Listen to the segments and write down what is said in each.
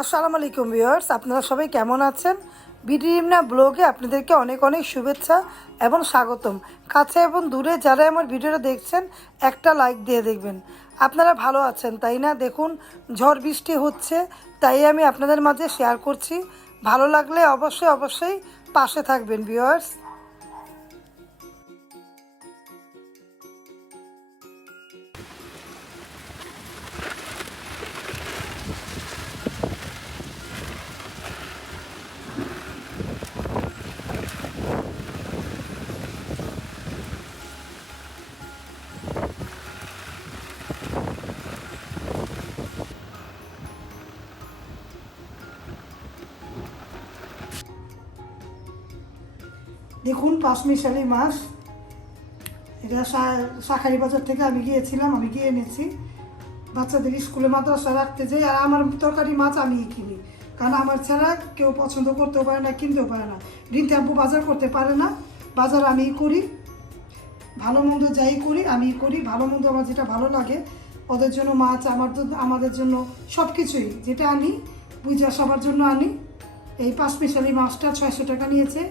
আসসালামু আলাইকুম ভিউয়ার্স, আপনারা সবাই কেমন আছেন? বিডি রিমনা ব্লগে আপনাদেরকে অনেক অনেক শুভেচ্ছা এবং স্বাগতম। কাছে এবং দূরে যারা আমার ভিডিওটা দেখছেন, একটা লাইক দিয়ে দেখবেন। আপনারা ভালো আছেন, তাই না? দেখুন, ঝড় বৃষ্টি হচ্ছে, তাই আমি আপনাদের মাঝে শেয়ার করছি। ভালো লাগলে অবশ্যই অবশ্যই পাশে থাকবেন ভিউয়ার্স। দেখুন পাঁচমিশালি মাছ এটা শাঁখারি বাজার থেকে আমি গিয়েছিলাম, আমি গিয়ে এনেছি। বাচ্চাদের স্কুলে, মাদ্রাসা রাখতে যাই আর আমার তরকারি মাছ আমিই কিনি। কারণ আমার ছাড়া কেউ পছন্দ করতেও পারে না, কিনতেও পারে না। রিন্তি আব্বু বাজার করতে পারে না। বাজার আমিই করি। ভালো মন্দ যাই করি আমি করি। ভালো মন্দ আমার যেটা ভালো লাগে, ওদের জন্য মাছ, আমার আমাদের জন্য সব কিছুই যেটা আনি, বুঝা সবার জন্য আনি। এই পাঁচ মিশালি মাছটা ছয়শো টাকা নিয়েছে।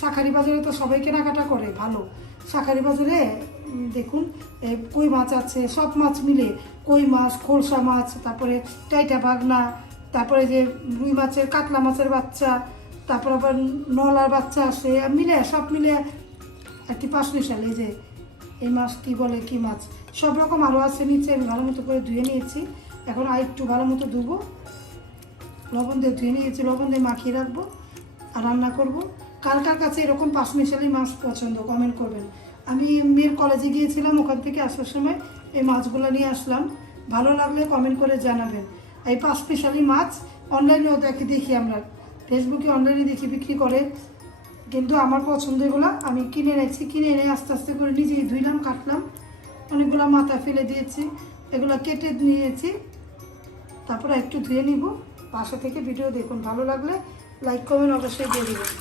শাঁখারি বাজারে তো সবাই কেনাকাটা করে, ভালো। শাঁখারি বাজারে দেখুন কই মাছ আছে, সব মাছ মিলে, কই মাছ, খোলসা মাছ, তারপরে টাইটা বাগনা তারপরে যে রুই মাছের, কাতলা মাছের বাচ্চা, তারপর আবার নলার বাচ্চা আসে মিলে, সব মিলে একটি পাঁচ মিশাল এই যে, এই মাছ কি বলে, কি মাছ? সব রকম আরও আছে নিচে, আমি ভালো মতো করে ধুয়ে নিয়েছি। এখন আর একটু ভালো মতো ধুবো। লবণ দিয়ে ধুয়ে নিয়েছি, লবণ দিয়ে মাখিয়ে রাখব, আর রান্না করব। কার কার কাছে এরকম পাঁচ মিশালি মাছ পছন্দ কমেন্ট করবেন। আমি মেয়ের কলেজে গিয়েছিলাম, ওখান থেকে আসার সময় এই মাছগুলো নিয়ে আসলাম। ভালো লাগলে কমেন্ট করে জানাবেন। এই পাঁচ মিশালি মাছ অনলাইনেও দেখি দেখি আমরা। ফেসবুকে অনলাইনে দেখি, বিক্রি করে। কিন্তু আমার পছন্দ এগুলো আমি কিনে এনেছি, কিনে এনে আস্তে আস্তে করে নিজেই ধুইলাম, কাটলাম। অনেকগুলো মাথা ফেলে দিয়েছি, এগুলো কেটে নিয়েছি। তারপরে একটু ধুয়ে নিব। পাশে থেকে ভিডিও দেখুন, ভালো লাগলে লাইক কমেন্ট অবশ্যই দিয়ে দেবেন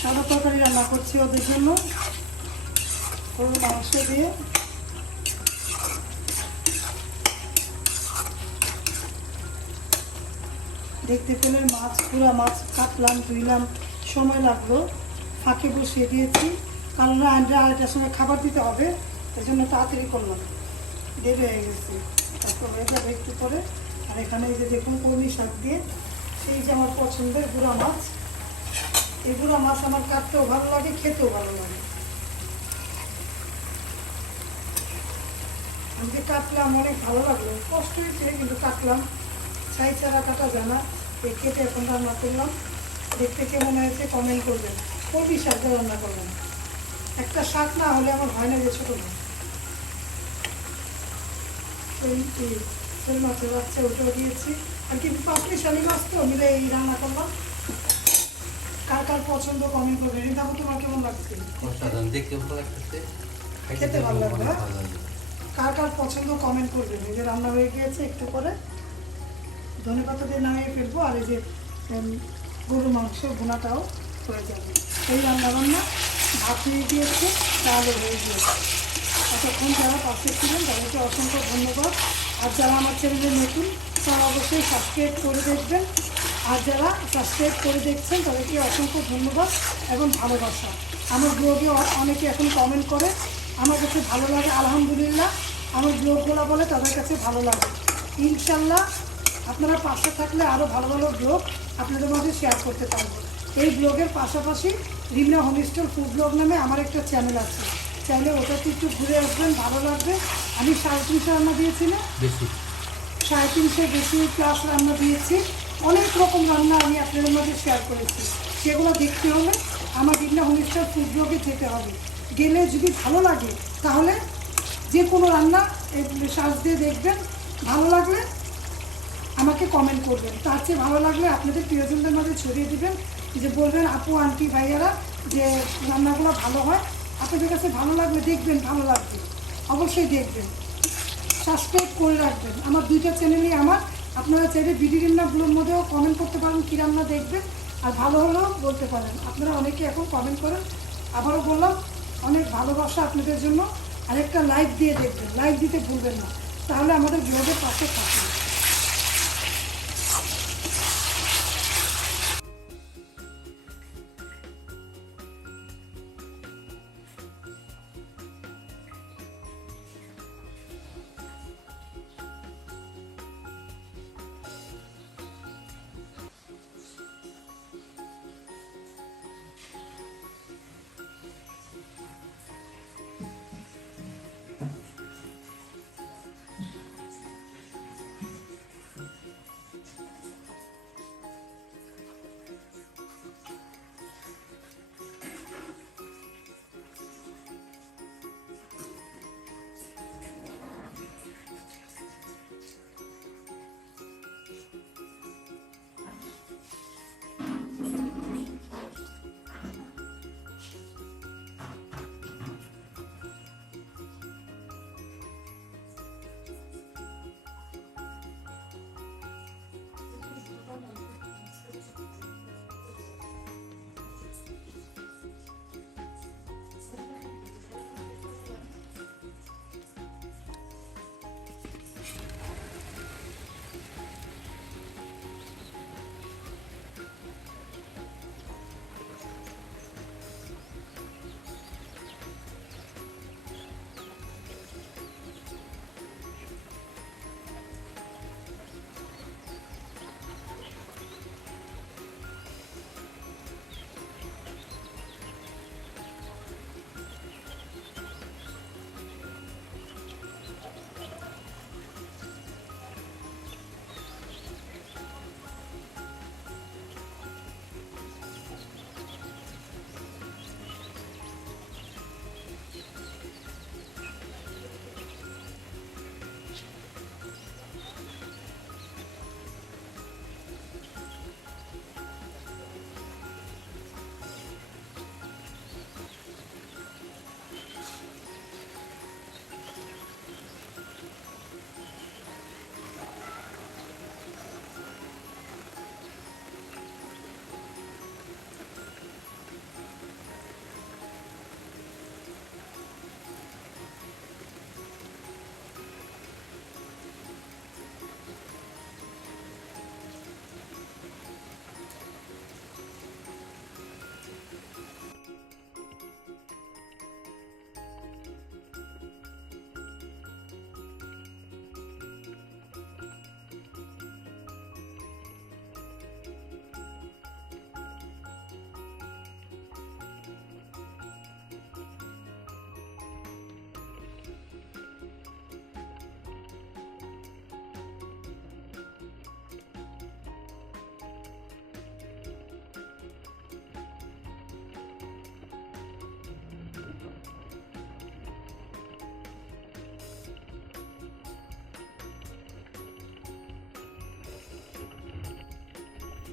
সাদা তরকারি রান্না করছি ওদের জন্য। গরুর মাংস দিয়ে। দেখতে পেলে মাছ পুরা মাছ কাটলাম, ধুইলাম, সময় লাগল। ফাঁকে বসিয়ে দিয়েছি। কারণ আন্ডা আড়াইটার সময় খাবার দিতে হবে ওই জন্য তাড়াতাড়ি করলাম। দেরি হয়ে গেছে। তারপর হয়ে যাবে একটু পরে। আর এখানে এই যে দেখুন কলমি শাক দিয়ে, এই যে আমার পছন্দের গুঁড়া মাছ। এই গুঁড়া মাছ আমার কাটতেও ভালো লাগে, খেতেও ভালো লাগে। আমাকে কাটলাম, অনেক ভালো লাগল। কষ্ট হয়েছে, কিন্তু কাটলাম। ছাই চারা কাটা জানা এই কেটে এখন রান্না করলাম। দেখতে কেমন হয়েছে কমেন্ট করবেন। কলমি শাক দিয়ে রান্না করলাম একটা শাক না হলে আমার হয় না যে ছোটো না মাছের বাচ্চা ওটাও দিয়েছি। আর কি পাঁচটি শালি মাছ তো, মিলে এই রান্না করলাম। কার কার পছন্দ কমেন্ট করবেন রিদাবু তোমার কেমন লাগছে? অসাধারণ। দেখতে ভালো লাগতেছে? খেতে ভালো লাগবে। কার কার পছন্দ কমেন্ট করবেন এই যে রান্না হয়ে গিয়েছে একটু করে ধনে পাতা দিয়ে নামিয়ে ফেলব আর এই যে গরু মাংস ভুনাটাও হয়ে যাবে। এই রান্না বান্না ভাত নিয়ে গিয়েছে চালও হয়ে গিয়েছে। এতক্ষণ যারা পাশে ছিলেন তাদেরকে অসংখ্য ধন্যবাদ। আর যারা আমার চ্যানেলে নতুন তারা অবশ্যই সাবস্ক্রাইব করে দেখবেন। আর যারা সাবস্ক্রাইব করে দেখছেন তাদেরকে অসংখ্য ধন্যবাদ এবং ভালোবাসা। আমার ব্লগে অনেকে এখন কমেন্ট করে আমার কাছে ভালো লাগে আলহামদুলিল্লাহ। আমার ব্লগগুলো বলে তাদের কাছে ভালো লাগে। ইনশাল্লাহ আপনারা পাশে থাকলে আরও ভালো ভালো ব্লগ আপনাদের মাঝে শেয়ার করতে পারব। এই ব্লগের পাশাপাশি রিমনা হোমস্টোর ফুড ব্লগ নামে আমার একটা চ্যানেল আছে। চাইলে ওটাতে একটু ঘুরে আসবেন ভালো লাগবে। আমি সাড়ে তিনশো রান্না দিয়েছি না? সাড়ে তিনশো বেশি প্লাস রান্না দিয়েছি। অনেক রকম রান্না আমি আপনাদের মধ্যে শেয়ার করেছি। সেগুলো দেখতে হলে আমার রিমনা হোমস্টোর ফুড যেতে হবে। গেলে যদি ভালো লাগে, তাহলে যে কোনো রান্না সার্চ দিয়ে দেখবেন। ভালো লাগলে আমাকে কমেন্ট করবেন। তার চেয়ে ভালো লাগলে আপনাদের প্রিয়জনদের মধ্যে ছড়িয়ে দিবেন। যে বলবেন, আপু, আন্টি, ভাইয়ারা, যে রান্নাগুলো ভালো হয়, আপনাদের কাছে ভালো লাগলে দেখবেন, ভালো লাগবে। অবশ্যই দেখবেন। সাবস্ক্রাইব করে রাখবেন। আমার দুইটা চ্যানেলই আমার আপনারা চাইলে বিডি রান্নাগুলোর মধ্যেও কমেন্ট করতে পারেন, কী রান্না দেখবেন, আর ভালো হলেও বলতে পারেন। আপনারা অনেকে এখন কমেন্ট করেন, আবারও বললাম, অনেক ভালোবাসা আপনাদের জন্য। আর একটা লাইক দিয়ে দেখবেন লাইক দিতে ভুলবেন না। তাহলে আমাদের ব্লগের পাশে থাকবে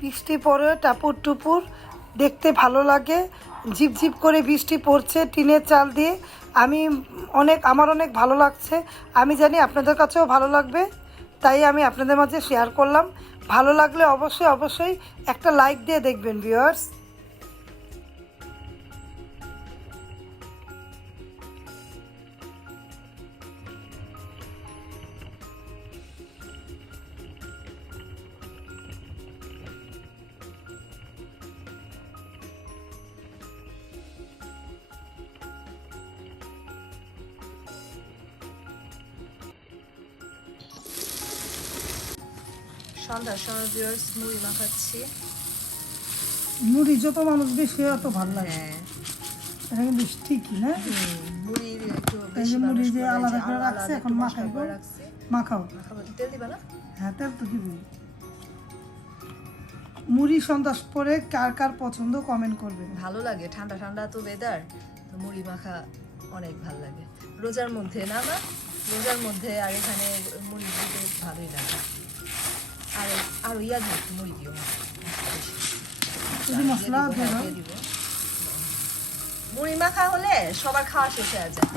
বৃষ্টি পড়ে, টাপুর টুপুর, দেখতে ভালো লাগে। ঝিপঝিপ করে বৃষ্টি পড়ছে টিনের চাল দিয়ে। আমি অনেক, আমার অনেক ভালো লাগছে। আমি জানি আপনাদের কাছেও ভালো লাগবে, তাই আমি আপনাদের মাঝে শেয়ার করলাম। ভালো লাগলে অবশ্যই অবশ্যই একটা লাইক দিয়ে দেখবেন ভিউয়ার্স সন্ধ্যার সময় ভিউয়ার্স মুড়ি মাখাচ্ছি মুড়ি যত মানুষ বেশি অত ভালো লাগে। হ্যাঁ। এটা কিন্তু ঠিকই না? মুড়ি একটু বেশি যে মুড়ি যে আলাদা করে রাখছে এখন মাখাই। মাখাও। তেল দিবা না? হ্যাঁ তেল তো দিবি মুড়ি পরে কার কার পছন্দ কমেন্ট করবেন। ভালো লাগে ঠান্ডা ঠান্ডা তো ওয়েদার তো মুড়ি মাখা অনেক ভালো লাগে। রোজার মধ্যে না না রোজার মধ্যে আর এখানে মুড়ি ভালোই লাগে। আর আর ইয়া দিও মুড়ি দিও শুধু মশলা দিব, দেবো দিয়ে দিব। মুড়ি মাখা হলে সবার খাওয়া শেষ হয়ে যায়।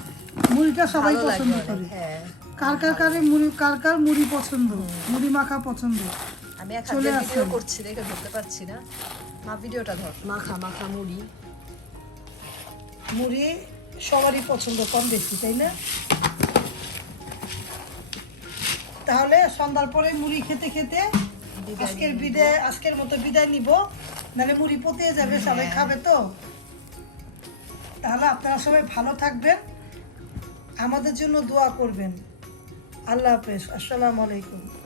মুড়িটা সবাই পছন্দ করে। হ্যাঁ। কার কার কারে মুড়ি কার কার মুড়ি পছন্দ? মুড়ি মাখা পছন্দ? আমি এক চলে ভিডিও করছি দেখে ধরতে পারছি না। মা ভিডিওটা ধর। মাখা মাখা মুড়ি। মুড়ি সবারই পছন্দ কম বেশি তাই না? তাহলে সন্ধ্যার পরে মুড়ি খেতে খেতে আজকের বিদায় আজকের মতো বিদায় নিব। নাহলে মুড়ি পতিয়ে যাবে সবাই। খাবে তো। তাহলে আপনারা সবাই ভালো থাকবেন। আমাদের জন্য দোয়া করবেন। আল্লাহ হাফেজ। আসসালামু আলাইকুম।